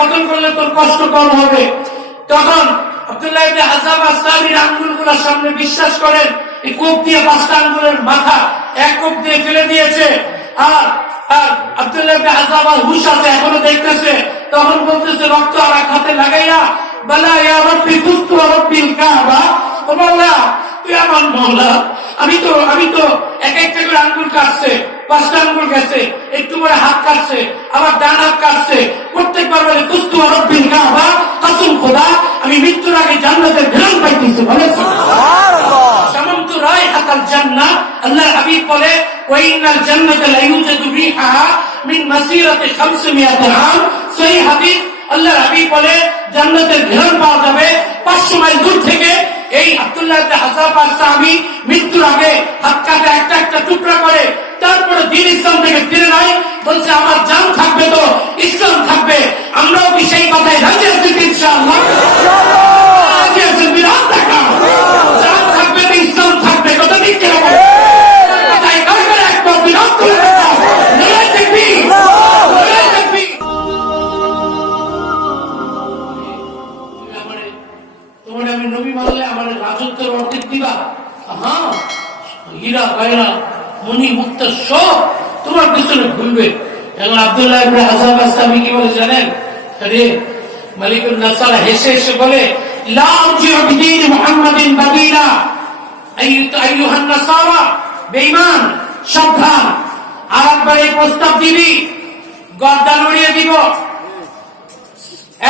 কতল করলে তোর কষ্ট কম হবে। তখন আব্দুল্লাহ ইবনে হাযাব আস-সামির আঙ্গুলগুলোর সামনে বিশ্বাস করেন এই কোপ দিয়ে 5টা আঙ্গুলের মাথা এক কোপ দিয়ে ফেলে দিয়েছে। আর আব্দুল্লাহ ইবনে হাযাব হুশ আছে, এখনো দেখতেছে। তখন বলতেছে রক্ত আর হাতে লাগাইয়া, বালা ইয়া রাব্বি ফুস্তু রাব্বিল কাবা, ও মাওলা তুই আমার মাওলা। আমি তো এক একটা করে আঙ্গুল কাটছে, 5টা আঙ্গুল গেছে, একটু করে হাত কাটছে, আবার ডান হাত কাটছে, প্রত্যেকবার বলে ফুস্তু রাব্বিল কাবা, কসম খোদা আমি মৃত্যুর আগে জান্নাতের ঘ্রাণ পাইতেছি। বলে সুবহানাল্লাহ। শামামতু রাইহাতাল জান্নাহ। আল্লাহর হাবিব বলে ওয়া ইন্নাল জান্নাতা লা ইউজাদু রিহাহা মিন মাসিরাতি 500 আম। সহিহ হাদিস। আল্লাহর হাবিব বলে জান্নাতের ঘ্রাণ পাওয়া যাবে 500 মাইল দূর থেকে। এই আব্দুল্লাহ ইবনে হাযাব আস-সামি মৃত্যুর আগে হাত কাটে একটা একটা টুকরা করে, তারপরে দ্বীন ইসলাম থেকে ফিরে নাই। বলছে আমার জান থাকবে তো ইসলাম থাকবে। আমরাও কি সেই কথায় রাজি আছি ইনশাআল্লাহ? রাজি আছি। বিরাট দেখা জান থাকবে তো ইসলাম থাকবে। কথা ঠিক কি রকম? কথায় কার কার একবার বিরাট করে দেখা নারায়ে তাকবীর, নারায়ে তাকবীর। তোমার আমি নবী মানলে আমার রাজত্বের অর্ধেক দিবা? হ্যাঁ, হীরা গয়না মণি মুক্তা সব তোমার পিছনে ঘুরবে। এবং আব্দুল্লাহ ইবনে হাযাব আস-সামি কি বলে জানেন? আরে মালিকুন নাসারা হেসে হেসে বলে লা আরজিউ বিদীন মুহাম্মাদিন বাদীলা আইয়ুহান নাসারা। বেঈমান, সাবধান, আরেকবার এই প্রস্তাব দিবি গর্দান উড়িয়ে দিব,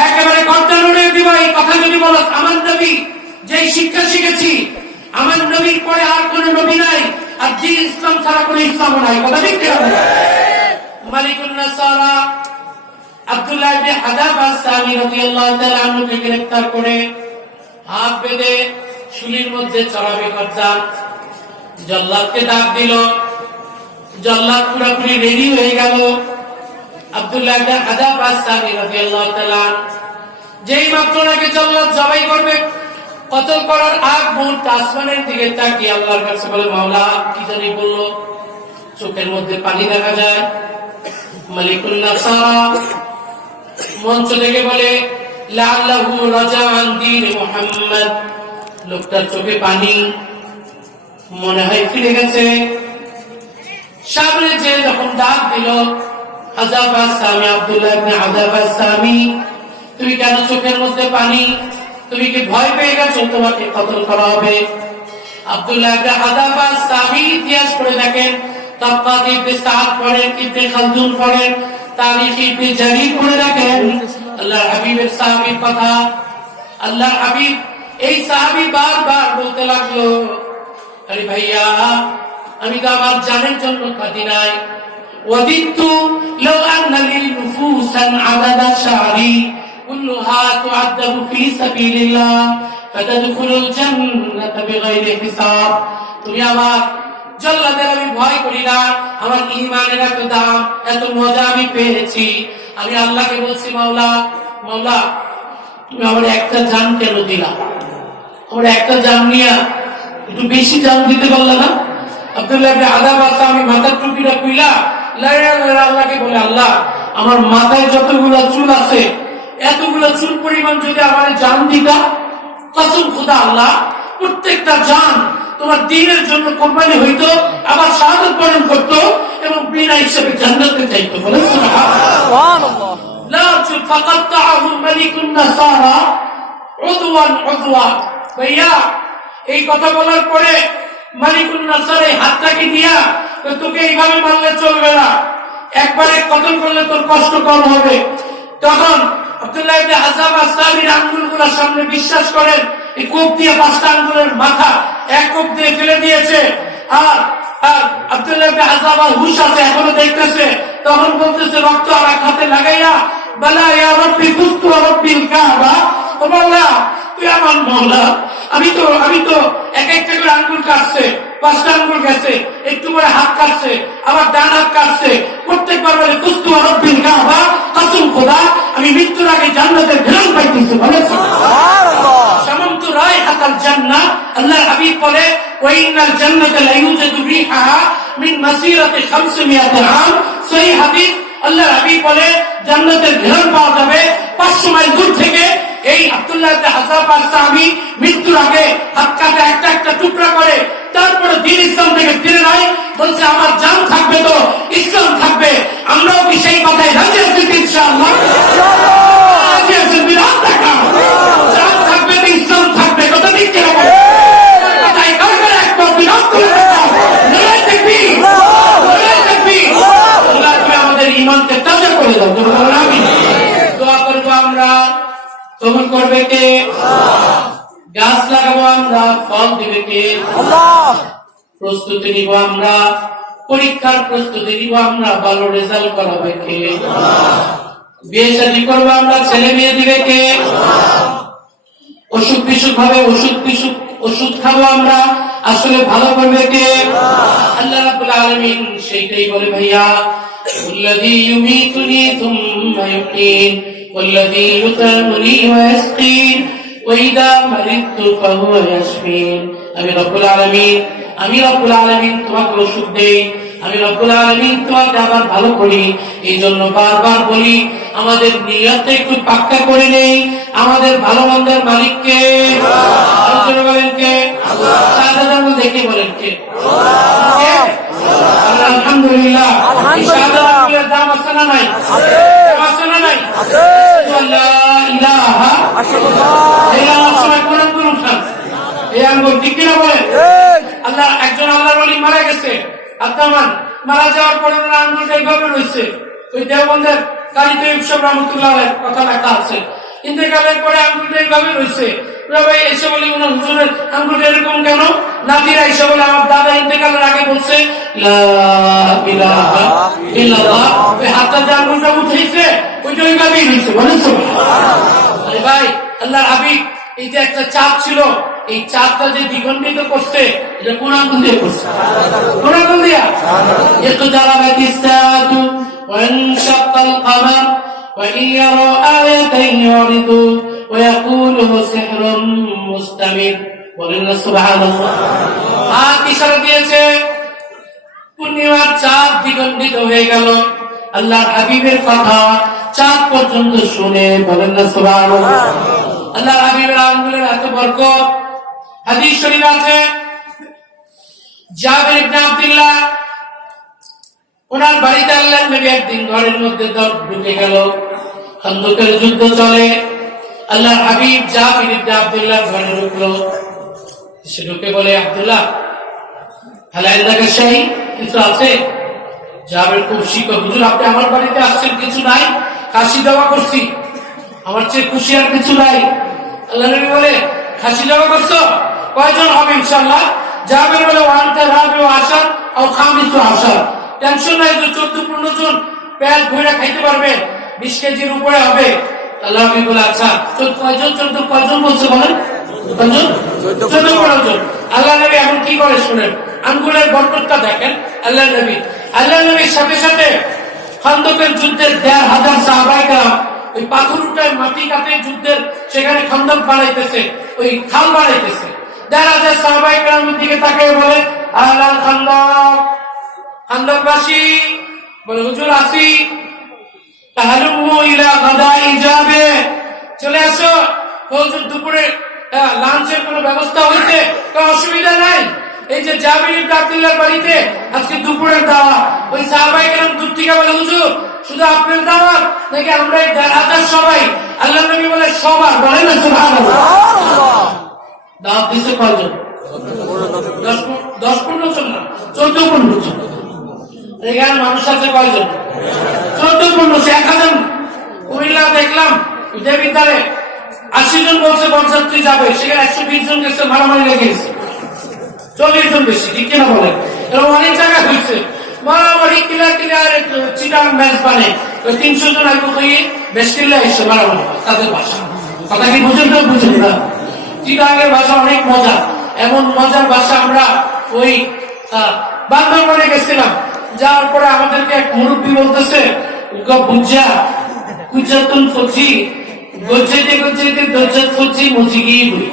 একেবারে গর্দান উড়িয়ে দিব। এই কথা যদি বলো, আমার নবী যেই শিক্ষা শিখেছি, আমার নবীর পরে আর কোন নবী নাই, আর দ্বীন ইসলাম ছাড়া কোন ইসলাম নাই। কথা ঠিক কি? মালিকুন নাসারা আব্দুল্লাহ ইবনে হাযাব আস-সামি রাদিয়াল্লাহু তাআলা আনহুকে গ্রেফতার করে হাত বেঁধে শুলির মধ্যে চড়াবে করতাম। জল্লাদকে ডাক দিল, জল্লাদ পুরোপুরি রেডি হয়ে গেল। আব্দুল্লাহ ইবনে হাযাব আস-সামি রাদিয়াল্লাহু তাআলা যেই মাত্র নাকি জল্লাদ জবাই করবে, কতল করার আগ মুহূর্তে আসমানের দিকে তাকিয়ে আল্লাহর কাছে বলে মাওলা কি জানি বললো, চোখের মধ্যে পানি দেখা যায়। মালিকুন নাসারা মঞ্চ থেকে বলে লাআল্লাহু রাজাআন দীন মুহাম্মদ। লোকটার চোখে পানি, মনে হয় ফিরে গেছে। সামনে যে যখন ডাক দিল হাযাব আস-সামি, আব্দুল্লাহ ইবনে হাযাব আস-সামি তুমি কেন চোখের মধ্যে পানি? তুমি কি ভয় পেয়ে গেছো তোমাকে কতল করা হবে? আব্দুল্লাহ ইবনে হাযাব আস-সামি ইতিহাস পড়ে দেখেন, তাবকাত ইবনে সাদ পড়েন, ইবনে খালদুন পড়েন, তারিখ ইবনে জারীর পড়ে দেখেন আল্লাহর হাবিবের সাহাবীর কথা। আল্লাহর হাবিব এই সাহাবী বারবার বলতে লাগলো, আরে ভাইয়া আমি তো আমার জানের জন্য কাঁদি নাই। ওয়াদিতু লাউ আন্না লিল নুফুসান আদাদা শারি কুল্লুহা তুআদ্দাবু ফি সাবিলিল্লাহ ফাতাদখুলুল জান্নাতা বিগাইরি হিসাব। তুমি আমার জল্লাদের আমি ভয় করি না, আমার ঈমানের এত দাম, এত মজা আমি পেয়েছি। আমি আল্লাহকে বলছি মাওলা, মাওলা তুমি আমার একটা জান কেন দিলা? আমার একটা জান নিয়া একটু বেশি জান দিতে পারলা না? আব্দুল্লাহ ইবনে হাযাব আস-সামি মাথার টুপিটা খুইলা আল্লাহকে বলে, আল্লাহ আমার মাথায় যতগুলো চুল আছে এতগুলো চুল পরিমাণ যদি আমার জান দিতা, কসম খোদা আল্লাহ প্রত্যেকটা জান তোমার দ্বীনের জন্য কোরবানি হইতো, আবার শাহাদাত বরণ করতো এবং বিনা হিসেবে জান্নাতে যাইতো। বলে সুবহানাল্লাহ। লা ফাকাত্তাহু মালিকুন নাসারা উদওয়ান উদওয়া। ভাইয়া এই কথা বলার পরে মালিকুন নাসারা হাতটাকে দিয়া তোকে এইভাবে মারলে চলবে না, একবারে কতল করলে তোর কষ্ট কম হবে। তখন আব্দুল্লাহ ইবনে হাযাব আস-সামির আঙ্গুলগুলোর সামনে বিশ্বাস করেন এই কোপ দিয়ে 5টা আঙ্গুলের মাথা এক কোপ দিয়ে ফেলে দিয়েছে। আর আব্দুল্লাহ ইবনে হাযাব হুশ আছে, এখনো দেখতেছে। তখন বলতেছে রক্ত আর হাতে লাগাইয়া, বালা ইয়া রাব্বি ফুস্তু রাব্বিল কাবা, ও মাওলা তুই আমার মাওলা। আমি তো এক একটা করে আঙ্গুল কাটছে, 5টা আঙ্গুল গেছে, একটু করে হাত কাটছে, আবার ডান হাত কাটছে, প্রত্যেকবার বলে ফুস্তু রাব্বিল কাবা, কসম খোদা আমি মৃত্যুর আগে জান্নাতের ঘ্রাণ পাইতেছি। বলে সুবহানাল্লাহ। শামামতু রাইহাতাল জান্নাহ। আল্লাহর হাবিব বলে ওয়া ইন্নাল জান্নাতা লা ইউজাদু রিহাহা মিন মাসিরাতি 500 আম। সহিহ হাদিস। আল্লাহর হাবিব বলে জান্নাতের ঘ্রাণ পাওয়া যাবে বাচ্চা আমি মৃত্যুর আগে হাত কাটা একটা একটা টুকরা করে তারপরে দিন ইসলাম থেকে ফিরে নাই, বলছে আমার জান থাকবে তো ইসলাম থাকবে। আমরাও কি সেই কথায় রাজি আছি? ইনশাআল্লাহ রাজি আছি। বিরাট দেখা জান থাকবে তো ইসলাম থাকবে, কথা ঠিক কিনা বলে? কথায় কার কার একবার বিরাট করে লড়াই দেখবি, লড়াই দেখবি। আল্লাহ তুমি আমাদের ঈমানকে তাজা করে দাও। তোমরা বলো আমিন। দোয়া করবো আমরা, কবুল করবে কে? গাছ লাগাবো আমরা, ফল দিবে কে? প্রস্তুতি নিব আমরা, পরীক্ষার প্রস্তুতি নিব আমরা, ভালো রেজাল্ট করাবে কে? বিয়ে শাদী করবো আমরা, ছেলে মেয়ে দিবে কে? অসুখ বিসুখ হবে, ওষুধ খাবো আমরা, আসলে ভালো করবে কে? আল্লাহ রাব্বুল আলামিন সেইটাই বলে ভাইয়া, আল্লাযী ইউমীতুনি থুম্মা ইউহয়ীন ওয়াল্লাযী ইউতঈমুনি ওয়া ইয়াসকীন ওয়া ইযা মারিদতু ফাহুয়া ইয়াশফীন। আমি রব্বুল আলামিন তোমাকে ওষুধ দেই, আমি রব্বুল আলামিন তোমাকে আবার ভালো করি। এই জন্য বারবার বলি আমাদের নিয়তটা একটু পাক্কা করে নেই। আমাদের ভালো মন্দের মালিককে বলেন কে? শাহাদাত দেখে বলেন কে? আলহামদুলিল্লাহ। শাহাদাতের দাম আছে না নাই? আছে না নাই? আল্লাহ ইলাহা ইল্লাল্লাহ। কোরআন করুন এই আঙ্গুল ঠিক কিনা বলেন? আল্লাহ একজন আল্লাহর ওলি মারা গেছে, আব্দুররহমান মারা যাওয়ার পরে আঙ্গুলটা এইভাবে রয়েছে। ওই দেওবন্দের কারিতে ইবসব রহমতুল্লাহ কথা লেখা আছে, ইন্তেকালের পরে আঙ্গুলটা এইভাবে রয়েছে। ভাই এসে বলে উনার হুজুরের আঙ্গুলটা এরকম কেন? নাতিরা এসে বলে আমার দাদা ইন্তেকালের আগে বলছে লা ইলাহা ইল্লাল্লাহ, ওই হাতটা যে আঙ্গুলটা উঠেছে ওইটা ওইভাবেই রয়েছে। বলেন সুবহানাল্লাহ। ভাই আল্লাহর হাবিব এই যে একটা চাঁদ ছিল, এই চাঁদটা যে দ্বিখণ্ডিত করছে এটা কোন আঙ্গুল দিয়ে করছে? কোন আঙ্গুল দিয়া? এত দারাবাতিস সাআতু ওয়া ইনশাক্কাল কামার ওয়া ইয়ারা আয়াতান ইউরিদু ওয়া ইয়াকুলু সিহরুম মুস্তামির। বলেন না সুবহানাল্লাহ। হাত ইশারা দিয়েছে, পূর্ণিমার চাঁদ দ্বিখণ্ডিত হয়ে গেল। আল্লাহর হাবিবের কথা চাঁদ পর্যন্ত শুনে, বলেন না সুবহানাল্লাহ। আল্লাহর হাবিবের আঙ্গুলের এত বরকত। হাদিস শরীফ আছে, জাবির ইবনে আব্দুল্লাহ ওনার বাড়িতে আল্লাহর নবী একদিন ঘরের মধ্যে ঢুকে গেল, খন্দকের যুদ্ধ চলে। আল্লাহর হাবিব জাবির ইবনে আব্দুল্লাহ ঘরে ঢুকলো, সে ঢুকে বলে আব্দুল্লাহ হালাইন্দাকে সেই কিছু আছে? জাবির খুব শিখো, হুজুর আপনি আমার বাড়িতে আসছেন, কিছু নাই, খাসি জমা করছি, আমার চেয়ে খুশি আর কিছু নাই। আল্লাহ নবী বলে খাসি জমা করছো? কয়জন হবে ইনশাআল্লাহ? জাবির বলে ওয়ান্তা রাবিউ আশার ও খামিসু আশার। টেনশন নাই, 14-15 জন পেট ভরে খাইতে পারবে, 20 কেজির উপরে হবে। আল্লাহ নবী বলে আচ্ছা কয়জন বলছে বলেন? 14-15 জন। আল্লাহ নবী এখন কি করে শুনেন, আঙ্গুলের বরকতটা দেখেন। আল্লাহ নবীর সাথে সাথে খন্দকের যুদ্ধের 1,500 সাহাবায়ে কেরাম ওই পাথর উঠায় মাটি কাটে যুদ্ধের, সেখানে খন্দক বানাইতেছে, ওই খাল বানাইতেছে। 1,500 সাহাবায়ে কেরামের দিকে তাকিয়ে বলে আহলাল খন্দক, খন্দকবাসী বলে হুজুর আসি। তাহালুমু ইলা গাদাই যাবে, চলে আসো। হুজুর দুপুরে লাঞ্চের কোনো ব্যবস্থা হয়েছে? কোনো অসুবিধা নাই। এই যে জাবির ইবনে আব্দুল্লাহর বাড়িতে আজকে দুপুরের দাওয়াত। ওই সাহাবায়ে কেরাম দূর থেকে বলে হুজুর শুধু আপনার দাওয়াত নাকি আমরা 1,500 সবাই? আল্লাহ নবী বলে সবার। বলেন না সুবহানাল্লাহ। দাওয়াত দিছে কয়জন? 10-15 জন না, 14-15 জন। এখানে মানুষ আছে কয়জন? 14-15, 1000। কুমিল্লা দেখলাম দেবিদ্বারে 80 জন বলছে বরযাত্রী যাবে, সেখানে 120 জন গেছে, মারামারি লেগে গেছে, 40 জন বেশি, ঠিক কিনা বলেন? এরকম অনেক জায়গায় হয়েছে মারামারি, চিটাং ম্যাচ বানে 300 জন আগে হয়ে বেশ কিল্লা এসে মারামারি তাদের ভাষা। কথা কি বুঝেন না? বুঝেন না? চিটাঙের ভাষা অনেক মজা, এমন মজার ভাষা। আমরা ওই বান্দরবানে গেছিলাম, যাওয়ার পরে আমাদেরকে এক মুরব্বী বলতেছে বুঝা কুজাতুন ফজি গজ্জাইতে দজ্জাত ফজি মজিগি বলি।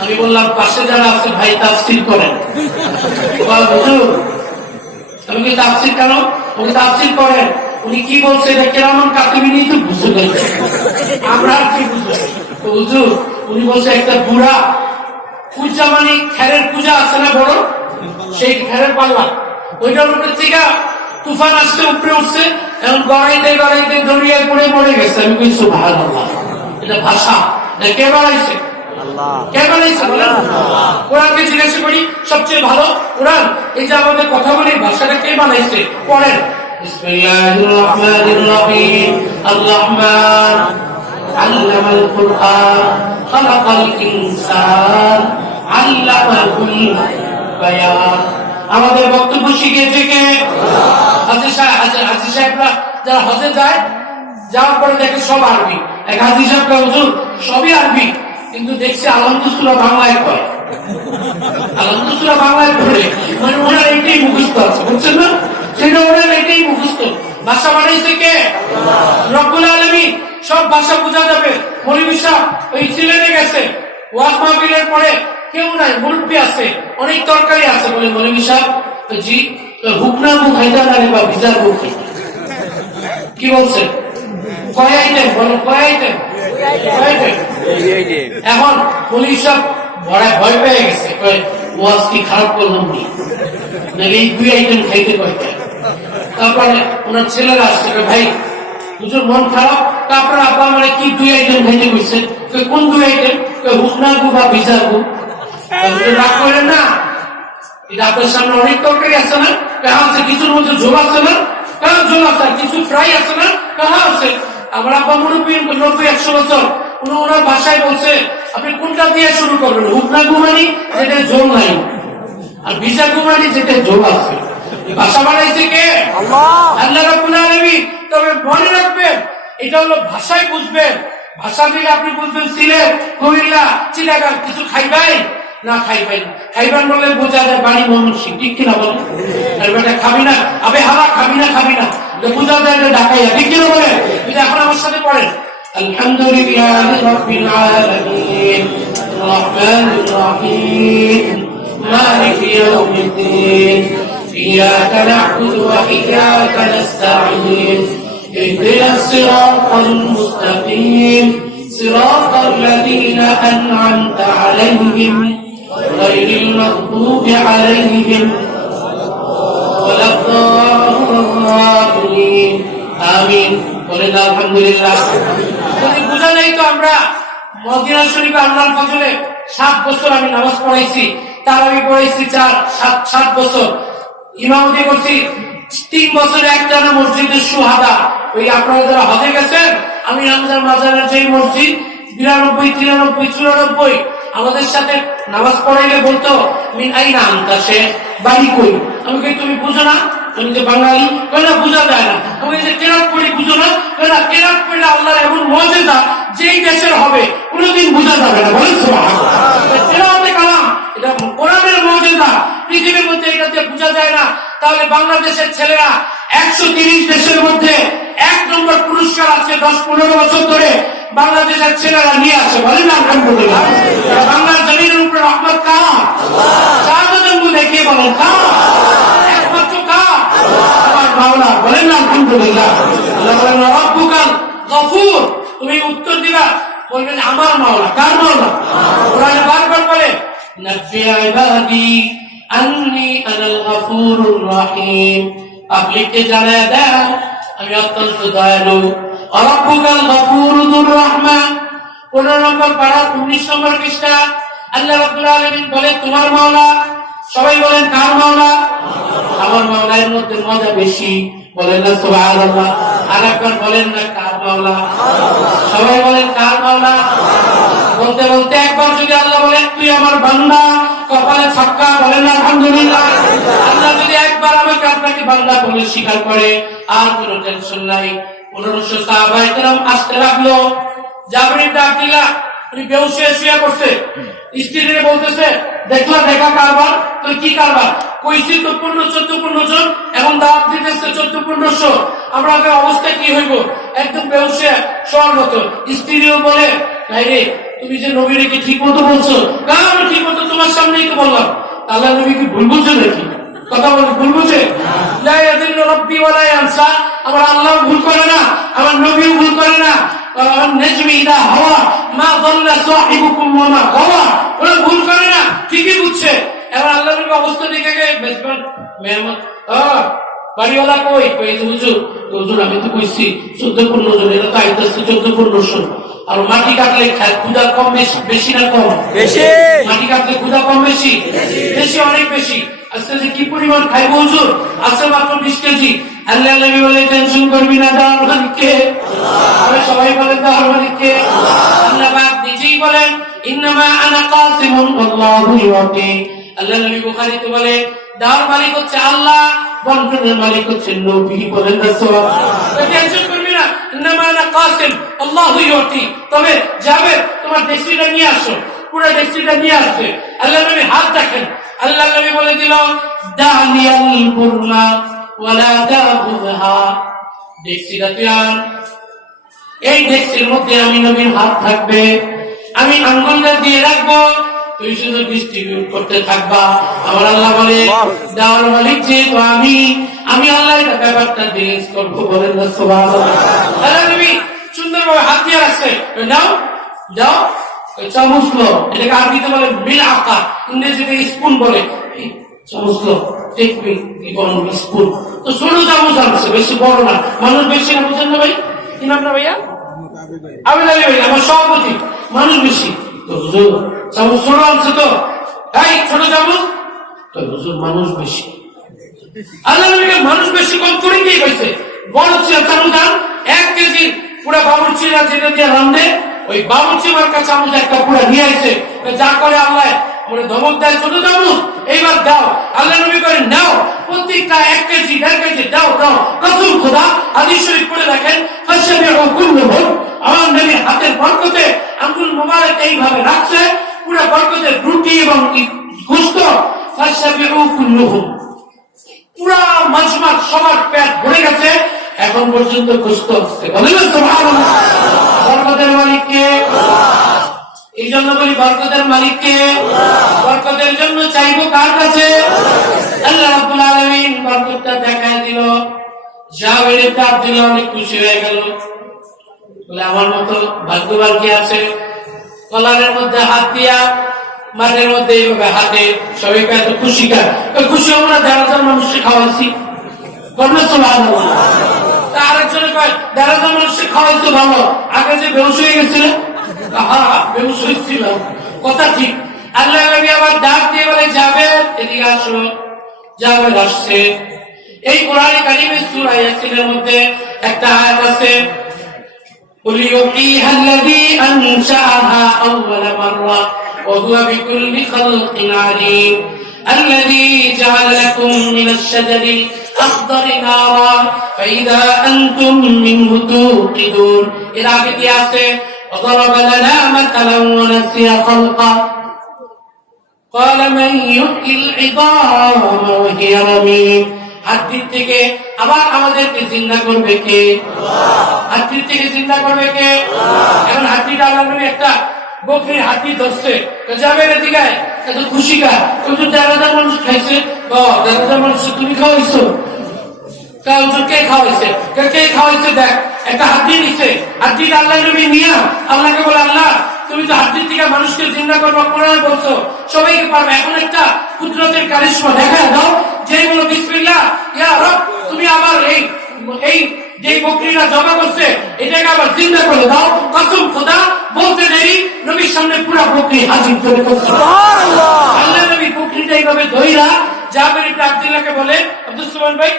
আমি বললাম পাশে যারা আছে ভাই তাফসীর করেন। হুজুর আমি কি তাফসীর কেন? উনি তাফসীর করেন। উনি কি বলছে এটা কেরামান কাতিবিনী তো বুঝে গেছে, আমরা আর কি বুঝবো? হুজুর উনি বলছে একটা বুড়া পূজা মানে খেরের পূজা আছে না বড়, সেই খেরের পাল্লা, ওইটার উপর থেকে তুফান আসছে, উপরে উঠছে, এখন গড়াইতে গড়াইতে দড়িয়ে পড়ে মরে গেছে। আমি কই সুবহানাল্লাহ, এটা ভাষা না, কে বানাইছে? কে বানাইছে বলেন? কোরআনকে জিজ্ঞাসা করি, সবচেয়ে ভালো কোরআন, এই যে আমাদের কথা বলি, ভাষাটা কে বানাইছে? পড়েন বিসমিল্লাহির রহমানির রহিম। আর রহমান আল্লামাল কুরআন খালাকাল ইনসান আল্লামাহুল বায়ান। আমাদের বক্তব্য শিখিয়েছে কে? হাজী সাহেবরা যারা হজে যায়, যাওয়ার পরে দেখে সব আরবি। এক হাজী সাহেবরা হুজুর সবই আরবি, কিন্তু দেখছি আলহামদুলিল্লাহ বাংলায় পড়ে, আলহামদুলিল্লাহ বাংলায় পড়ে, মানে ওনার এইটাই মুখস্থ আছে, বুঝছেন না? সেটা ওনার এইটাই মুখস্থ। ভাষা বানাইছে কে? রব্বুল আলামিন। সব ভাষা বোঝা যাবে। মৌলভী সাহেব ওই সিলেটে গেছে, ওয়াজ মাহফিলের পরে কেউ নাই, মুরব্বি আছে, অনেক তরকারি আছে, বলে মৌলভী সাহেব জি হুকনা মুখ হাইদা না বা ভিজার মুখ, কি বলছেন? কয় আইটেম বলেন, কয় আইটেম? এখন মৌলভী সাহেব ভয় পেয়ে গেছে, ওয়াজ কি খারাপ করলাম নি, এই 2 আইটেম খাইতে কয়টা। তারপরে ওনার ছেলেরা আসছে, ভাই হুজুর মন খারাপ, আপনার আব্বা মানে কি 2 আইটেম খাইতে কইছে? কোন 2 আইটেম? হুকনা গু বা ভিজার গু। রাগ করেন না, এটা আপনার সামনে অনেক তরকারি আছে না, কাহা আছে? কিছুর মধ্যে ঝোল আছে না, কাহা ঝোল আছে? কিছু ফ্রাই আছে না, কাহা আছে? আমার আব্বা মুরব্বী 90-100 বছর, ওনার ভাষায় বলছে আপনি কোনটা দিয়ে শুরু করবেন? হুকনা গুমানি যেটা ঝোল নাই, আর ভিজা গুমানি যেটা ঝোল আছে। ভাষা বানাইছে কে? আল্লাহ রাব্বুল আলামিন। তবে মনে রাখবেন, এটা হলো ভাষায় বুঝবেন। ভাষা দিলে আপনি বুঝবেন সিলেট, কুমিল্লা, চিটাগাং কিছু খাইবেন না, খাইবেন বলে বোঝা যায় বাড়ি ময়মনসিংহ, ঠিক কিনা বলেন? বেটা খাবি না, আবে হালা খাবি না বোঝা যায় ঢাকাইয়া, ঠিক কিনা বলেন? এটা এখন আমার সাথে পড়েন। আলহামদুলিল্লাহি রাব্বিল আলামিন রহমানির রহিম মালিকি ইয়াউমিদ্দিন ইyyaka na'budu wa iyyaka nasta'in اهدنا الصراط المستقيم صراط الذين أنعمت عليهم غير المغضوب عليهم ولا الضالين آمين বলেন আলহামদুলিল্লাহ। যদি বোঝা যায় তো আমরা মদিনা শরীফে আল্লাহর ফজলে 7 বছর আমি নামাজ পড়াইছি, তারাবি পড়াইছি 7 বছর, ইমামতি করছি 3 বছর একটানা মসজিদে সুহাদা। ওই আপনারা যারা হজে গেছেন, আমি আমাদের মাজারের যে মসজিদ 92, 93, 94 আমাদের সাথে নামাজ পড়াইলে বলতো মিন আইনা আনতা, সে বাড়ি কই? আমি কই তুমি বুঝো না, আমি যে বাঙালি, কইনা বুঝা যায় না। আমি যে কেরাত পড়ি বুঝো না, কইনা কেরাত পড়লে আল্লাহর এমন মুজিজা যেই দেশের হবে কোনোদিন বুঝা যাবে না, বলেন সুবহানাল্লাহ। কেরাতে কালাম এটা কোরআনের মুজিজা, পৃথিবীর মধ্যে এটা দিয়ে বুঝা যায় না। তাহলে বাংলাদেশের ছেলেরা 130 দেশের মধ্যে 1 নম্বর পুরস্কার আছে 10-15 বছর ধরে বাংলাদেশের ছেলেরা নিয়ে আসে, বলেন না আলহামদুলিল্লাহ। বাংলার জমিনের উপরে রহমত কার? শাহাদাতের মুখ দেখিয়ে বলেন কার? একমাত্র কার? আমার মাওলা, বলেন না আলহামদুলিল্লাহ। আল্লাহ বলেন রব্বুকাল গফুর, তুমি উত্তর দিবা বলবেন আমার মাওলা। কার মাওলা? কোরআনে বারবার বলে নাফি ইবাদি আন্নি আনাল গফুরুর রহিম, পাবলিককে জানায় দেন আমি অত্যন্ত দয়ালু। রব্বুকাল গফুরুর রাহমা, 15 নম্বর পারা 19 নম্বর পৃষ্ঠা। আল্লাহ রাব্বুল আলামিন বলে তোমার মাওলা। সবাই বলেন কার মাওলা? আমার মাওলা। এর মধ্যে মজা বেশি, বলেন না সুবহানাল্লাহ। আরেকবার বলেন না কার মাওলা? সবাই বলেন কার মাওলা? বলতে বলতে একবার যদি আল্লাহ বলেন তুই আমার বান্দা, কপালে ছক্কা, বলেন আলহামদুলিল্লাহ। আল্লাহ যদি একবার আমাকে আপনাকে বান্দা বলে স্বীকার করে, আর কোনো টেনশন নাই। 1500 সাহাবায়ে কেরাম আসতে লাগলো। জাবর ইবনে আব্দুল্লাহ উনি বেহুশ হয়ে শুয়ে পড়ছে, স্ত্রীরে বলতেছে দেখা কারবার, তুই কি কারবার? কইছি তো 15-14 জন, এখন দাওয়াত দিতেছে 14-1500, আমরা অবস্থা কি হইব? একদম বেহুশ হয়ে শোয়ার মতো। স্ত্রীও বলে ভাই রে, তুমি যে নবীরে কি ঠিক মতো বলছো? কারণ ঠিক মতো তোমার সামনেই তো বললাম। আল্লাহ নবী কি ভুল বুঝছে নাকি? কথা বলে ভুল বুঝে? লা ইয়াদিল্লু রাব্বি ওয়া লা ইয়ানসা, আমার আল্লাহ ভুল করে না, আমার নবীও ভুল করে না। নেজমি ইদা হাওয়া মা দাল্লা সাহিবুকুম ওয়া মা গাওয়া। ওরা ভুল করে না, ঠিকই বুঝছে। এবার আল্লাহর নবী অবস্থা দেখে বেসবেন মেহমান বাড়িওয়ালা কই কই হুজুর, হুজুর আমি তো কইছি 14-15 জন, এরা তো আইতাছে 14-1500। আর মাটি কাটলে ক্ষুধা কম বেশি না কম? বেশি। মাটি কাটলে ক্ষুধা কম বেশি? বেশি, অনেক বেশি। আজকে যে কি পরিমাণ খাইবো হুজুর? আছে মাত্র 20 কেজি। আল্লাহ নবী বলে টেনশন করবি না, দেওয়ার মালিককে। সবাই বলেন দেওয়ার মালিককে। আল্লাহ পাক নিজেই বলেন ইন্নামা আনা কাসিমুন আল্লাহু ইউতি। আল্লাহ নবী বুখারীতে বলে দেওয়ার মালিক হচ্ছে আল্লাহ, বন্টনের মালিক হচ্ছে নবী। বলেন রাসূলুল্লাহ। টেনশন করবি না, ইন্নামা আনা কাসিম আল্লাহু ইউতি। তবে যাবে তোমার ডেক্সিটা নিয়ে আসো। পুরো ডেক্সিটা নিয়ে আসছে। আল্লাহ নবী হাত দেখেন, আল্লাহ নবী বলে দিল দানিয়াল বুরমা ওয়ালা তাখুযহা। ডেক্সিটা তুই আন, এই ডেক্সির মধ্যে আমি নবীর হাত থাকবে, আমি আঙ্গুলটা দিয়ে রাখবো, তুই শুধু ডিস্ট্রিবিউট করতে থাকবা। আমার আল্লাহ বলে দেওয়ার মালিক যেহেতু আমি আল্লাহ এটা ব্যাপারটা ডিলিজ করবো। বলেন না সুবহানাল্লাহ। আল্লাহ নবী সুন্দরভাবে হাত দিয়ে রাখছে। নাও যাও চামচ লো, এটাকে আরবিতে বলে বিল আকা, ইংরেজিতে স্পুন বলে। চামচ লো, টেক মি স্পুন। তো ছোট চামচ আনছে, বেশি বড় না। মানুষ বেশি না, বুঝেন না ভাই? কি নাম না ভাইয়া? আমি জানি ভাই, আমার সভাপতি। মানুষ বেশি তো হুজুর চামচ ছোট আনছে, তো এই ছোট চামচ তো হুজুর মানুষ বেশি। আল্লাহ নবীকে মানুষ বেশি কম করে দিয়ে গেছে। বড় চামচ আন, 1 কেজি পুরা বাবুর্চিরা যেটা দিয়ে রান্ধে, ওই বাবুর্চি মার্কা চামচ একটা পুরা নিয়ে আসছে। যা করে আল্লাহ ওরে ধমক দেয়, ছোট চামচ এইবার দাও। আল্লাহ নবী করেন নাও, প্রত্যেকটা 1 কেজি 1.5 কেজি দাও দাও। কসম খোদা, হাদিস শরীফ পড়ে দেখেন ফাশাবিউ কুল্লুহুম। আমার নবীর হাতের বরকতে আঙ্গুল মোবারক এইভাবে রাখছে, পুরো বরকতের রুটি এবং গোশত। ফাশাবিউ কুল্লুহুম, পুরা মাজমা সবার পেট ভরে গেছে, এখন পর্যন্ত গোশত আছে। বলেন সুবহানাল্লাহ। বরকতের মালিক কে? এই জন্য বলি বরকতের মালিক কে? বরকতের জন্য চাইবো কার কাছে? আল্লাহ রাব্বুল আলামিন বরকতটা দেখায় দিল। জাবের ইবনে আব্দুল্লাহ অনেক খুশি হয়ে গেল, বলে আমার মতো ভাগ্যবান কি আছে? কলারের মধ্যে হাত দিয়া মাঠের মধ্যে এইভাবে হাতে সবাই এত খুশি কার? খুশি আমরা 1,500 মানুষকে খাওয়াইছি। আরেকজনে কয় 1,500 মানুষকে খাওয়াইতো ভালো, আগে যে বেহুশ হয়ে গেছিল। বেহুশ হয়েছিল, কথা ঠিক। আল্লাহ নবী আবার ডাক দিয়ে বলে যাবে এদিকে আসো। যাবে আসছে। এই কোরআনে কারিমের সূরা ইয়াসিনের মধ্যে একটা আয়াত আছে وليحييها الذي أنشأها أول مرة وهو بكل خلق عليم الذي جعل لكم من الشجر الأخضر نارا فإذا أنتم منه توقدون إلى بدياسه وضرب لنا مثلا ونسي خلقه قال من يحيي العظام وهي رميم। হাড্ডির থেকে আবার আমাদেরকে জিন্দা করবে কে? হাড্ডির থেকে জিন্দা করবে কে? এখন হাড্ডিটা আল্লাহ একটা বকরির হাড্ডি ধরছে, যাবে এদিকে এত খুশি কা? কিন্তু 1,000 মানুষ খাইছে। 1,000 মানুষ তুমি খাওয়াইছো? কে খাওয়াইছে? কে খাওয়াইছে? দেখ একটা হাড্ডি নিছে, হাড্ডিটা আল্লাহ নবী নিয়ে আল্লাহকে বলে আল্লাহ তুমি তো হাড্ডির থেকে মানুষকে জিন্দা করবা কোরআনে বলছো, সবাইকে পারবে। এখন একটা কুদরতের কারিশমা দেখা দাও, যে বলো বিসমিল্লাহ ইয়া রব, তুমি আবার এই যে বকরিরা জবা করছে এটাকে আবার জিন্দা করে দাও। কসম খোদা, বলতে দেরি নবীর সামনে পুরা বকরি হাজির করে করছে। সুবহানাল্লাহ। আল্লাহ নবী বকরিটা এইভাবে ধইরা জাবের ইবনে আব্দুল্লাহকে বলে আব্দুল সুবহান ভাই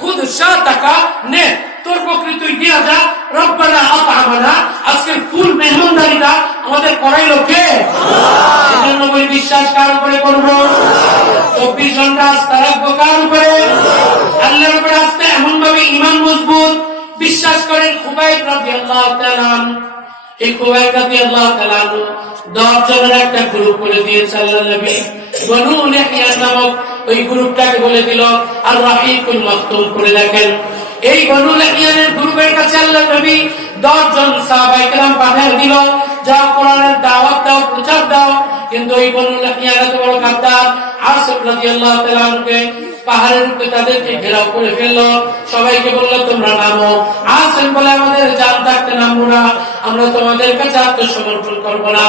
খুদ শাতাকা নে, তোর বকরি তুই দিয়া যা। রব্বানা আত'আমানা, আজকের ফুল মেহমানদারিটা আমাদের করাইলো কে? আল্লাহ। এজন্য বলি বিশ্বাস কার উপরে করব? 24 ঘন্টা আস্থা রাখবো কার উপরে? আল্লাহর উপরে। আস্থা এমন ভাবে ঈমান মজবুত। বিশ্বাস করেন খুবাইব রাদিয়াল্লাহু তাআলা আনহু, এই খুবাইব রাদিয়াল্লাহু তাআলা আনহু 10 জনের একটা গ্রুপ করে দিয়েছে আল্লাহ নবী। বনু লাহিয়া নামক ওই গ্রুপটাকে বলে দিল আর রাহিকুল মাকতুম করে দেখেন। এই বনু লাহিয়ানের গ্রুপের কাছে আল্লাহ নবী 10 জন সাহাবায়ে কেরাম পাঠিয়ে দিল, যাও কোরআনের দাওয়াত দাও, প্রচার দাও। কিন্তু ওই বনু লাহিয়ার এত বড় গাদ্দার আসিফ রাদিয়াল্লাহু তাআলা আনহুকে পাহাড়ের উপরে তাদেরকে ঘেরাও করে ফেললো, সবাইকে বললো তোমরা নামো। আসেম বলে আমাদের জান থাকতে নামবো না, আমরা তোমাদের কাছে আত্মসমর্পণ করবো না।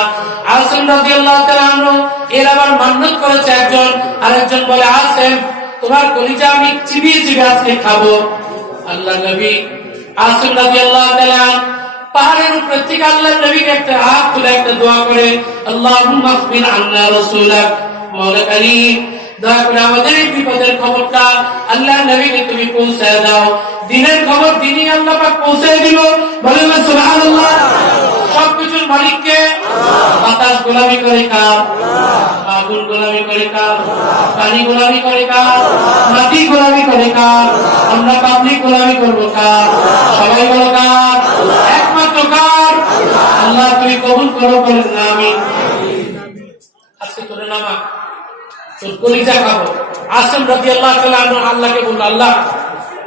আসেম রাদিয়াল্লাহু তাআলা আনহু এর আবার মান্নত করেছে একজন, আরেকজন বলে আসেম তোমার কলিজা আমি চিবিয়ে চিবিয়ে আজকে খাবো। আল্লাহ নবী আসেম রাদিয়াল্লাহু তাআলা পাহাড়ের উপর থেকে আল্লাহ নবীকে একটা হাত তুলে একটা দোয়া করে, আল্লাহুম্মা আখবির আন্না রাসূলাক, মাওলা কারীম দয়া করে আমাদের এই বিপদের খবরটা আল্লাহ নবীকে তুমি পৌঁছায় দাও। দিনের খবর দিনই আল্লাহ পাক পৌঁছায় দিল, বলেন সুবহানাল্লাহ। সবকিছুর মালিককে। বাতাস গোলামি করে কার? আগুন গোলামি করে কার? পানি গোলামি করে কার? মাটি গোলামি করে কার? আমরা পাবলিক গোলামি করবো কার? সবাই বলো কার? একমাত্র কার? আল্লাহ তুমি কবুল করো, বলেন না আমিন। আজকে তোরে নামা তোর কলিজা খাবো। আসেম রাদিয়াল্লাহু তাআলা আনহু আল্লাহকে বলল,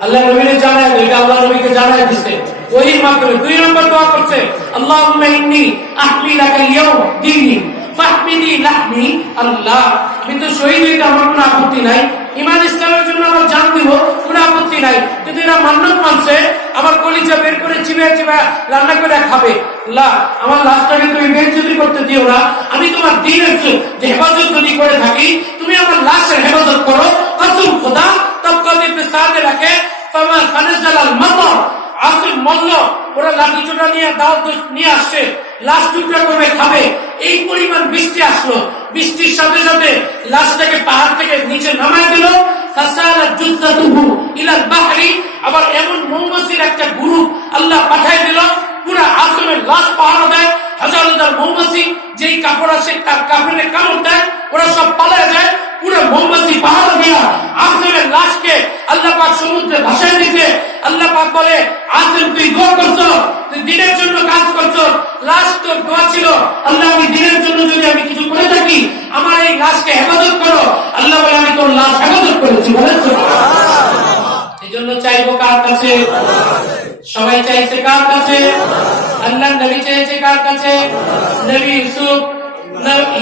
আল্লাহ নবীকে জানায় দাও। এটা আল্লাহ নবীকে জানায় দিতে ওহির মাধ্যমে 2 নম্বর দোয়া করছে, আল্লাহুম্মা ইন্নী আহমি লাকাল ইয়াউম দীনি ফাহমিনি লাহমি। আল্লাহ আমি তো শহীদ হইতে আমার কোনো আপত্তি নাই, ঈমান ইসলামের জন্য আমার জান দিব কোনো আপত্তি নাই, কিন্তু এরা মান্নত মানছে আমার কলিজা বের করে চিবিয়ে চিবিয়ে রান্না করে খাবে। আল্লাহ আমার লাশটাকে তুমি বেইজ্জতি করতে দিও না, আমি তোমার দ্বীনের যে হেফাজত যদি করে থাকি তুমি আমার লাশের হেফাজত করো। কসম খোদা তবকাতে সাথে রাখে ফামা ফানাজালাল মাতার। আসিফ মল্ল ওরা লাঠি চোটা নিয়ে দাওয়াত নিয়ে আসছে, লাশ টুকরা করে খাবে। এই পরিমাণ বৃষ্টি আসলো, বৃষ্টির সাথে সাথে লাশটাকে পাহাড় থেকে নিচে নামায় দিল। আবার এমন মৌমাছির একটা গ্রুপ আল্লাহ পাঠায় দিল, পুরা আসমের লাশ পাহারা দেয়। হাজার হাজার মৌমাছি যেই কাপড় আসে তার কাপড়ে কামড় দেয়, ওরা সব পালায় যায়। পুরো মৌমাছি পাহাড় দিয়া আসেমের লাশকে আল্লাহ পাক সমুদ্রে ভাসায় দিতে। আল্লাহ পাক বলে, আসেম তুই দোয়া করছো, তুই দিনের জন্য কাজ করছো, লাশ তোর দোয়া ছিল আল্লাহ আমি দিনের জন্য যদি আমি কিছু করে থাকি আমার এই লাশকে হেফাজত করো। আল্লাহ বলে আমি তোর লাশ হেফাজত করেছি, বলেন তো। এই জন্য চাইবো কার কাছে? সবাই চাইছে কার কাছে? আল্লাহ নবী চেয়েছে কার কাছে? নবী ইউসুফ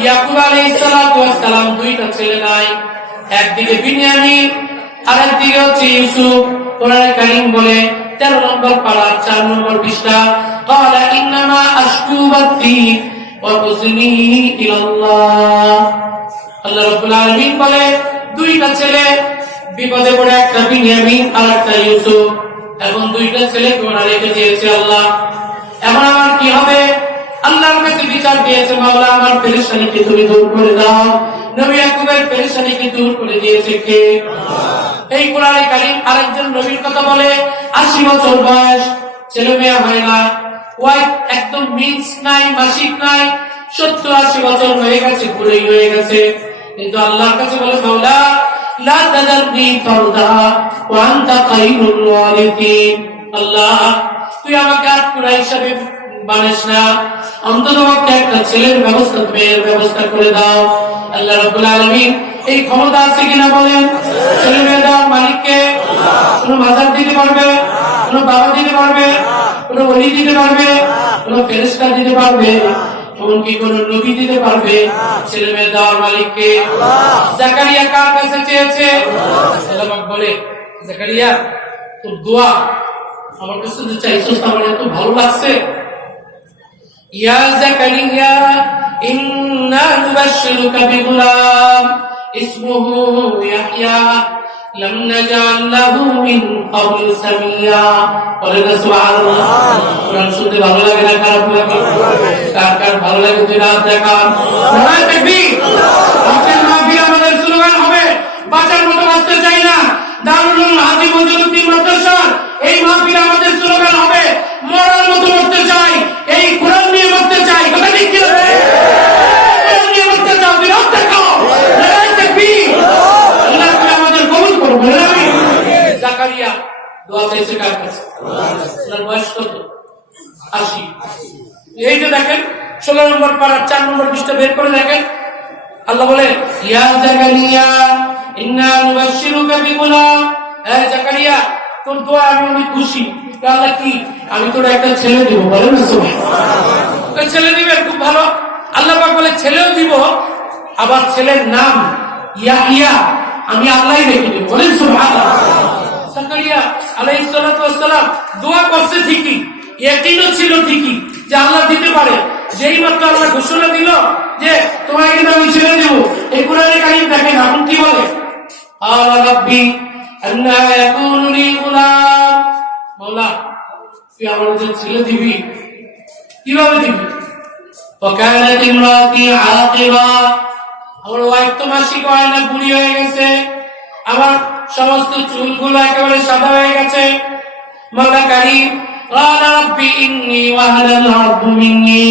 ইয়াকুব আলাইহিস সালাতু ওয়াস সালাম 2টা ছেলে নাই, একদিকে বিনিয়ামিন আর একদিকে হচ্ছে ইউসুফ। কোরআনে কারীম বলে 13 নম্বর পারা 4 নম্বর পৃষ্ঠা, ক্বালা ইন্নামা আশকু বাতি ওয়া হুজনি ইলাল্লাহ। আল্লাহ রাব্বুল আলামিন বলে 2টা ছেলে বিপদে পড়ে, একটা বিনিয়ামিন আর একটা ইউসুফ। এখন 2টা ছেলেকে ওরা রেখে দিয়েছে আল্লাহ। এখন আমার কি হবে? আল্লাহর কাছে বিচার দিয়েছে, মাওলা আমার পেরেশানিকে তুমি দূর করে দাও। নবী ইয়াকুবের পেরেশানিকে দূর করে দিয়েছে কে? এই কোরআনে কারীম আরেকজন নবীর কথা বলে 80 বছর বয়স, ছেলে মেয়ে হয় না, ওয়াইফ একদম মিন্স নাই, মাসিক নাই, 70-80 বছর হয়ে গেছে, বুড়ি হয়ে গেছে। কিন্তু আল্লাহর কাছে বলে, মাওলা লা তাদারনি ফারদা ওয়া আনতা খায়রুল ওয়ারিসিন। আল্লাহ তুই আমাকে আত্মরা হিসাবে বানিস না, অন্তত একটা ছেলের ব্যবস্থা, মেয়ের ব্যবস্থা করে দাও। আল্লাহ রাব্বুল আলামিন এই ক্ষমতা আছে কিনা বলেন? ছেলে মেয়ে দেওয়ার মালিককে কোন মাজার দিতে পারবে? কোন বাবা দিতে পারবে? কোন ওলি দিতে পারবে? কোন ফেরেশতা দিতে পারবে? এমনকি কোন নবী দিতে পারবে? ছেলে মেয়ে দেওয়ার মালিককে। জাকারিয়া কার কাছে চেয়েছে? আল্লাহ বলে, জাকারিয়া তোর দোয়া আমার কাছে যে চাইছো আমার এত ভালো লাগছে। ইয়া জাকারিয়া ইন্না নুবাশশিরুকা বিগুলাম ইসমুহু ইয়াহইয়া লাম নাজআল লাহু মিন ক্বাবল সামিয়া। বলেন সুবহানাল্লাহ। কোরআন শুনতে ভালো লাগে না খারাপ লাগে? কার কার ভালো লাগে তুই রাত দেখান। নারায়ে তাকবীর। আজকের মাহফিল আমাদের স্লোগান হবে, বাঁচার মতো বাঁচতে চাই না। দারুল হাজী মজরুদ্দিন মাদ্রাসার এই মাহফিল আমাদের স্লোগান হবে, মরার মতো মরতে চাই, এই কোরআন নিয়ে মরতে চাই। কথা ঠিক কি? কোরআন নিয়ে মরতে চাও, বিরোধ দেখাও। নারায়ে তাকবীর। আল্লাহ তুমি আমাদের কবুল করো, বলেন আমিন। জাকারিয়া দোয়া চাইছে কার কাছে? ওনার বয়স কত? 80। এই যে দেখেন 16 নম্বর পারার 4 নম্বর পৃষ্ঠা বের করে দেখেন, আল্লাহ বলে, ইয়া জাকারিয়া ইন্না নুবাশশিরুকা বিগুলাম। এই জাকারিয়া তোর দোয়া আমি অনেক খুশি। আল্লাহ কি? আমি তোর একটা ছেলে দিব। বলেন না সুবহানাল্লাহ। ছেলে দিবে, খুব ভালো। আল্লাহ পাক বলে ছেলেও দিব, আবার ছেলের নাম ইয়াহইয়া, আমি আল্লাহই রেখে দেব। বলেন সুবহানাল্লাহ। জাকারিয়া আলাইহিস সালাতু ওয়াস সালাম দোয়া করছে ঠিকই, ইয়াকিনও ছিল ঠিকই যে আল্লাহ দিতে পারে। যেই মাত্র আল্লাহ ঘোষণা দিল যে তোমাকে কিন্তু আমি ছেড়ে দেব, এই কোরআনে কারীম দেখেন এখন কি বলে, আলা রাব্বি আন্না ইয়াকুনু লি গুলাম, মাওলা তুই আমাদের ছেলে দিবি, কিভাবে দিবি? ওয়াকানাত ইমরাতি আকিরা, আমার ওয়াইফ তো মাসিক হয় না, বুড়ি হয়ে গেছে, আমার সমস্ত চুলগুলো একেবারে সাদা হয়ে গেছে। মাওলা কারীম قال رب إني وهن العظم مني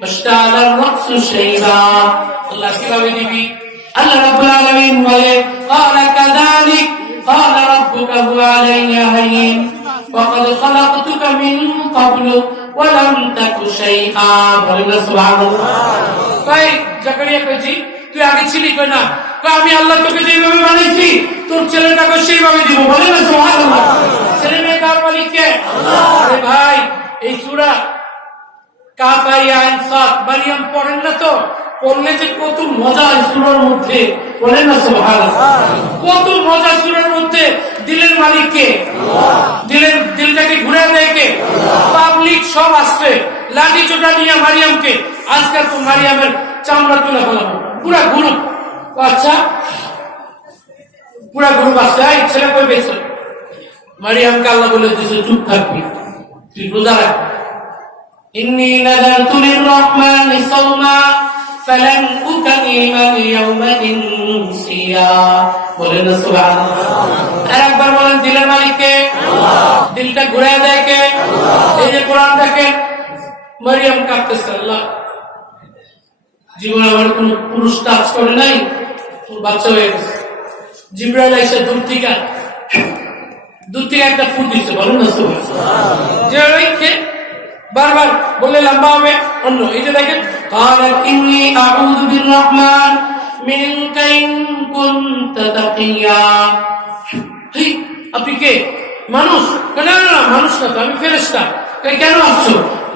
واشتعل الرأس شيبا, আল্লাহ কিভাবে দিবি? আল্লাহ রাব্বুল আলামিন বলে قال كذلك قال ربك هو علي هين وقد خلقتك من قبل ولم تك شيئا, বলেন সুবহানাল্লাহ। কই জাকারিয়া কইছি তুই আগে ছিলি? কই না। কই আমি আল্লাহ তোকে যেভাবে বানাইছি তোর ছেলেটাকে সেইভাবে দিব। বলেন সুবহানাল্লাহ। ছেলে মেয়ে কার মালিক কে? আল্লাহ। আরে ভাই এই সূরা কাফ আইন সাদ মারিয়াম পড়েন না তো, পড়লে যে কত মজা এই সূরার মধ্যে। বলেন না সুবহানাল্লাহ। কত মজা সূরার মধ্যে। দিলের মালিক কে? আল্লাহ। দিলটাকে ঘুরে দেয় কে? আল্লাহ। পাবলিক সব আসছে লাঠি চোটা নিয়ে মারিয়ামকে, আজকাল তো মারিয়ামের চামড়া তুলে ফেলাবো পুরা গ্রুপ। আচ্ছা পুরা গ্রুপ আসছে, এই ছেলে কই পেয়েছে? মারিয়ামকে আল্লাহ বলে দিয়েছে চুপ থাকবি, তুই রোজা রাখবি। ইন্নী নাযারতু লির-রাহমানি সাওমা ফালান উকাল্লিমা আল-ইয়াওমা ইনসিয়া, বলেন সুবহানাল্লাহ। আরেকবার বলেন দিলের মালিক কে? আল্লাহ। দিলটা ঘুরায় দেয় কে? আল্লাহ। এই যে কোরআন দেখেন মারিয়াম কাঁদতেছে, আল্লাহ জীবনে আমার কোন পুরুষ টাচ করে নাই, বাচ্চা হয়ে গেছে। জিবরাইল এসে দূর থেকে একটা ফুট দিচ্ছে। বলেন না সুবহানাল্লাহ। যে রেখে বারবার বললে লম্বা হবে অন্য। এই যে দেখেন قالت إني أعوذ بالرحمن منك إن كنت تقيا, আপনি কে? মানুষ? না না না মানুষ না তো, আমি ফেরেশতা। কেন আসছো?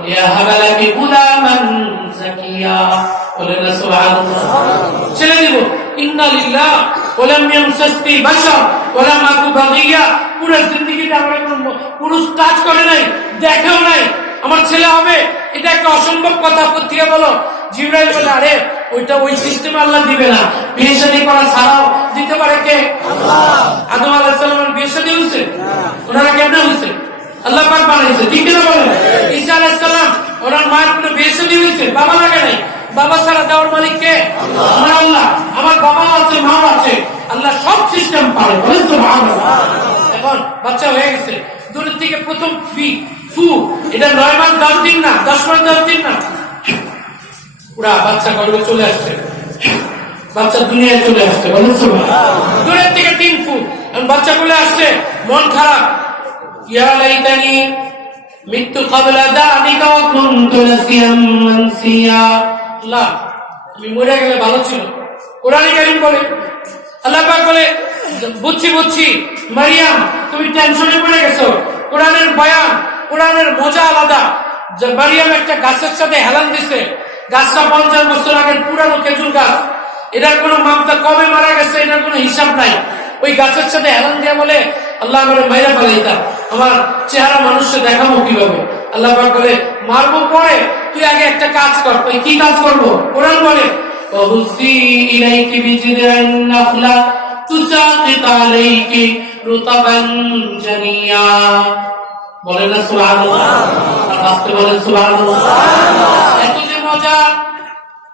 ইয়াহাবা লাকি গুলামান যাকিয়া, বলেন না সুবহানাল্লাহ। ছেলে দিব। ইন্না লিল্লাহ ওয়া লাম ইয়ামসাসনি বাশার ওয়া লাম আকু বাগিয়া, পুরো জিন্দেগিতে আমার কোনো পুরুষ কাজ করে নাই, দেখাও নাই, আমার ছেলে হবে এটা একটা অসম্ভব কথা। কোত্থেকে বলো? জিবরাইল বলে আরে ওইটা ওই সিস্টেমে আল্লাহ দিবে না, বিয়ে শাদী করা ছাড়াও দিতে পারে কে? আল্লাহ। আদম আলাইহিস সালামের বিয়ে শাদী হয়েছে? ওনারা কেমনে হয়েছে? আল্লাহ পাক বানাইছে, ঠিক না বলেন? ঈসা আলাইহিস সালাম ওনার মায়ের কোনো বিয়ে শাদী হয়েছে? বাবা লাগে নাই। বাবা ছাড়া দেওয়ার মালিক কে? আমার আল্লাহ। আমার বাবা আছে, মাও আছে, আল্লাহ সব সিস্টেম পারে। বলেন সুবহানাল্লাহ। এখন বাচ্চা হয়ে গেছে, দূরের থেকে প্রথম ফু, এটা 9 মাস 10 দিন না, 10 মাস 10 দিন না, পুরা বাচ্চা গর্ভে চলে আসছে, বাচ্চা দুনিয়ায় চলে আসছে। বলেন সুবহানাল্লাহ। দূরের থেকে 3 ফু, বাচ্চা চলে আসছে, মন খারাপ, ইয়া লাইতানি মিতু ক্বাবলা যালিকা ওয়া কুনতু নাসিয়াম মানসিয়া, আল্লাহ তুমি মরে গেলে ভালো ছিল। কোরআনে কারীম বলে, আল্লাহ পাক বলে বুঝছি মারিয়াম তুমি টেনশনে পড়ে গেছো। কোরআনের বয়ান, কোরআনের মজা আলাদা। যে মারিয়াম একটা গাছের সাথে হেলান দিছে, গাছটা 50 বছর আগের পুরানো খেজুর গাছ, এটার কোনো মাপটা কবে মারা গেছে এটার কোনো হিসাব নাই। ওই গাছের সাথে হেলান দিয়ে বলে আল্লাহ আমার মাইরা ফেলাইতা, আমার চেহারা মানুষকে দেখাবো কিভাবে? আল্লাহ পাক বলে মারবো পরে, তুই আগে একটা কাজ কর। তুই কি কাজ করবো? কোরআন বলে ওহুসি ইলাইকি বিজিদান নাখলা তুসাকিত আলাইকি রুতাবান জানিয়া, বলেন না সুবহানাল্লাহ। আর আস্তে বলেন সুবহানাল্লাহ। এত যে মজা।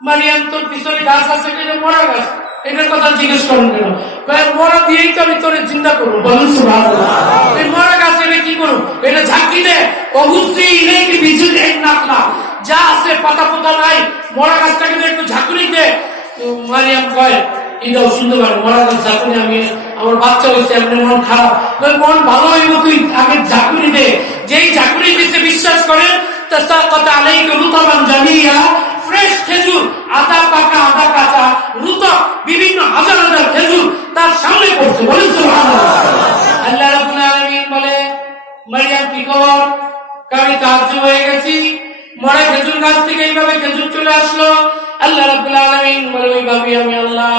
মারিয়াম তোর পিছনে গাছ আছে কিনা? মরা গাছ, এটার কথা জিজ্ঞেস করেন কেন? মরা দিয়েই তো আমি তোরে চিন্তা করবো। বলেন সুবহানাল্লাহ। এই মরা গাছ এটা কি করবো? এটা ঝাঁকি দে। অবশ্যই ইলাইকি বিজিদান নাখলা, যা আছে পাতা পোতা নাই, মরা গাছটাকে একটু ঝাঁকুনি দে। মারিয়াম কয় এটাও শুনতে পারে, মরা গাছ ঝাঁকুনি, আমি আমার বাচ্চা হয়েছে, এমনি মন খারাপ। মন ভালো হইব, তুই আগে ঝাঁকুনি দে। যেই ঝাঁকুনি দিচ্ছে বিশ্বাস করেন তাসাকাত আলাইকা রুতাবান জানিয়া, ফ্রেশ খেজুর, আদা পাকা আদা কাঁচা, রুতাব বিভিন্ন হাজার হাজার খেজুর তার সামনে পড়ছে। বলেন সুবহানাল্লাহ। আল্লাহ রাব্বুল আলামিন বলে মারিয়াম কি খবর? আমি তাজ্জুব হয়ে গেছি, মরা খেজুর গাছ থেকে এইভাবে খেজুর চলে আসলো। আল্লাহ রাব্বুল আলামিন বলে ওইভাবে আমি আল্লাহ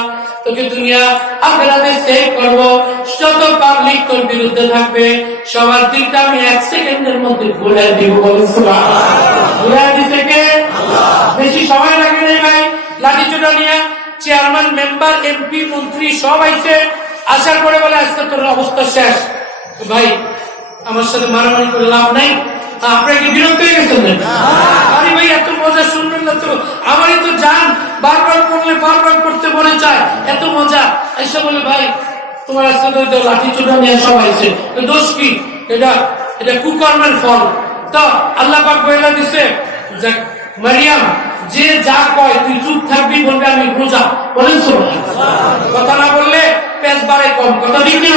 তোকে দুনিয়া আখিরাতে সেভ করব। যত পাবলিক তোর বিরুদ্ধে থাকবে সবার দিকটা আমি 1 সেকেন্ডের মধ্যে ঘুরিয়ে দিব। বলুন সুবহানাল্লাহ। ঘুরিয়ে দিতে কে? আল্লাহ। বেশি সময় লাগে না ভাই। লাঠি চোটা নিয়ে চেয়ারম্যান, মেম্বার, এমপি, মন্ত্রী সব আইছে। আসার পরে বলে আজকে তোর অবস্থা শেষ। ভাই আমার সাথে মারামারি করে লাভ নাই। আপনারা কি বিরক্ত হয়ে গেছেন? আরে ভাই এত মজা শুনবেন না তো? আমারই তো জান বারবার পড়লে বারবার পড়তে মনে চায়, এত মজা। এসে বলে ভাই তোমার আজকে তো লাঠি চোটা নিয়ে সব আইছে, তো দোষ কি? এটা কুকর্মের ফল। তো আল্লাহ পাক বলে দিছে যে মারিয়াম যে যা কয় তুই চুপ থাকবি, বলবে আমি রোজা। বলেন কথা না বললে পেশ বাড়ে কম। কথা ঠিক না?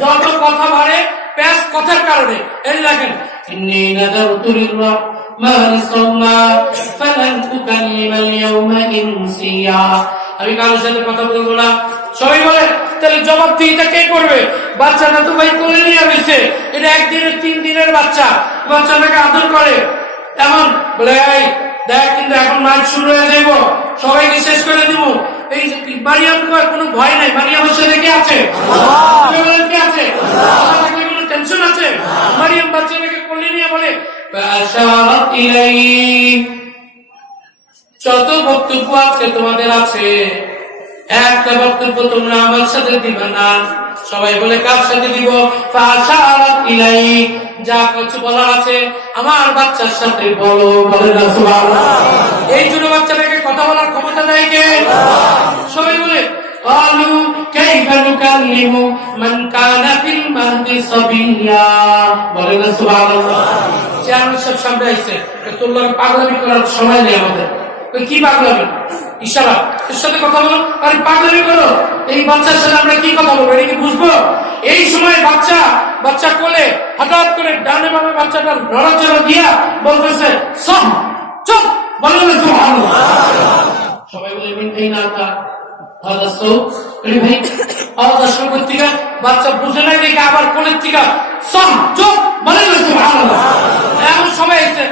যত কথা বাড়ে পেশ কথার কারণে। এই দেখেন ইন্নী নাযারতু লিররহমানি সাওমা ফালান উকাল্লিমাল ইয়াওমা ইনসিয়া। আমি কারোর সাথে কথা বলবো না। সবাই বলে তাহলে জবাবদিহিতা কে করবে? বাচ্চাটা তো ভাই কোলে নিয়ে আসছে, এটা 1 দিনের 3 দিনের বাচ্চা, বাচ্চাটাকে আদর করে এমন বলে এই দেখ কিন্তু এখন মাঠ শুরু হয়ে যাইব, সবাইকে শেষ করে দিব। এই মারিয়াম কোনো ভয় নাই। মারিয়ামের সাথে কে আছে? কে আছে? কোনো টেনশন আছে? মারিয়াম বাচ্চাটাকে কোলে নিয়ে বলে যত বক্তব্য আজকে তোমাদের আছে একটা বক্তব্য তোমরা আমার সাথে দিবে না। সবাই বলে কার সাথে দিব? যা কিছু বলার আছে আমার বাচ্চার সাথে বলো। বলে না সুবহানাল্লাহ। এই ছোট বাচ্চাটাকে কথা বলার ক্ষমতা দেয় কে? সবাই বলে ক্বালু কাইফা নুকাল্লিমু মান কানা ফিল মাহদি সাবিয়্যা। বলে না সুবহানাল্লাহ। চেয়ারম্যান সাহেব সামনে আইছে, তোর লগে পাগলামি করার সময় নেই আমাদের। কি পাগলামি? ইশারা, এর সাথে কথা বলো। আরে পাগলামি করো, এই বাচ্চার সাথে আমরা কি কথা বলবো? এটা কি বুঝবো? এই সময় বাচ্চা কোলে হঠাৎ করে ডানে বামে বাচ্চাটা নড়াচড়া দিয়া বলতেছে সব চুপ। বলে না সুবহানাল্লাহ। সবাই বলে এই না তা ভাই আওয়াজ থেকে বাচ্চা বুঝে নাই দেখে আবার কোলের থেকে সব চুপ। বলে না সুবহানাল্লাহ। এখন সবাই এসে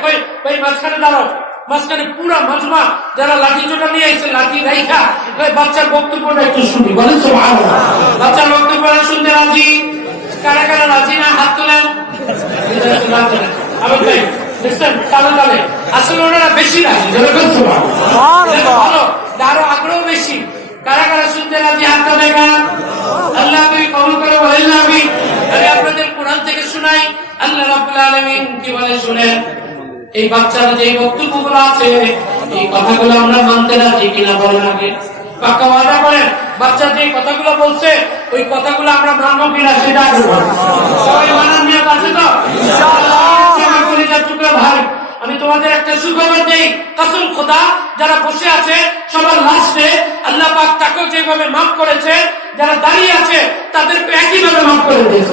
ভাই মাঝখানে দাঁড়াও। মাঝখানে পুরা মাজমা যারা লাঠি চোটা নিয়ে এসে লাঠি রাইখা বাচ্চার বক্তব্যটা একটু শুনি। বলেন সুবহানাল্লাহ। বাচ্চার বক্তব্যটা শুনতে রাজি? কারা কারা রাজি না হাত তোলেন। আবার ভাই দেখছেন তালে তালে আসলে ওনারা বেশি রাজি। ভালো, আরো আগ্রহ বেশি। কারা কারা শুনতে রাজি হাতটা দেখান। আল্লাহ তুমি কবুল করে বলেন না। আমি আপনাদের কোরআন থেকে শোনাই। আল্লাহ রাব্বুল আলামিন কি বলে শুনেন। এই বাচ্চার যে বক্তব্যগুলো আছে এই কথাগুলো আমরা মানতে রাজি কিনা? বলেন আগে পাক্কা ওয়াদা করেন। বাচ্চা যে কথাগুলো বলছে ওই কথাগুলো আমরা মানবো কিনা সেটা আগে সবাই মানার নিয়ত আছে তো? ইনশাআল্লাহ। ভাই আমি তোমাদের একটা সুখবর দেই, কসম খোদা যারা বসে আছে সবার লাস্টে আল্লাহ পাক তাকেও যেভাবে মাফ করেছে যারা দাঁড়িয়ে আছে তাদেরকে একইভাবে মাফ করে দিয়েছে।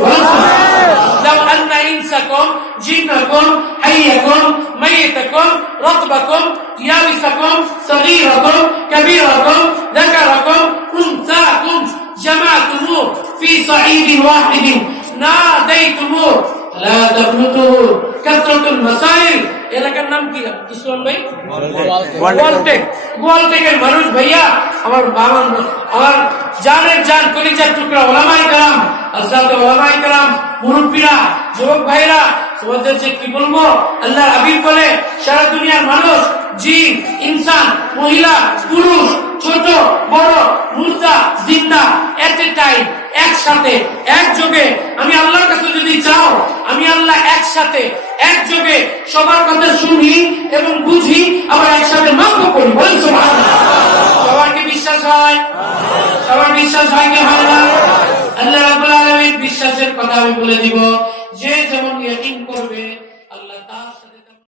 লাউ আন্না ইনসাকুম জিন্নাকুম হাইয়াকুম মাইয়াতাকুম রাতবাকুম ইয়াবিসাকুম সগীরাকুম কাবীরাকুম যাকারাকুম উনসাকুম জামাতুহু ফি সাঈদিন ওয়াহিদিন নাদাইতুহু লা তাবলুতু কাসরাতুল মাসাইল। এলাকার নাম কি ইসলাম ভাই? গোয়ালটেকের মানুষ ভাইয়া, আমার জানের জান কলিজার টুকরা ওলামায়ে কেরাম, হযরত ওলামায়ে কেরাম, মুরব্বিরা, যুবক ভাইরা, তোমাদের যে কি বলবো আল্লাহর হাবিব বলে সারা দুনিয়ার মানুষ, জিন, ইনসান, মহিলা, পুরুষ, ছোট বড়, মুর্দা জিন্দা এট এ টাইম একসাথে একযোগে আমি আল্লাহর কাছে যদি চাও আমি আল্লাহ একসাথে একযোগে সবার কথা শুনি এবং বুঝি আবার একসাথে মাফ করি। বলেন সুবহানাল্লাহ। সবার কি বিশ্বাস হয়? সবার বিশ্বাস হয় কি হয় না? আল্লাহ রাব্বুল আলামিন বিশ্বাসের কথা আমি বলে দিব। যে যেমন ইয়াকিন করবে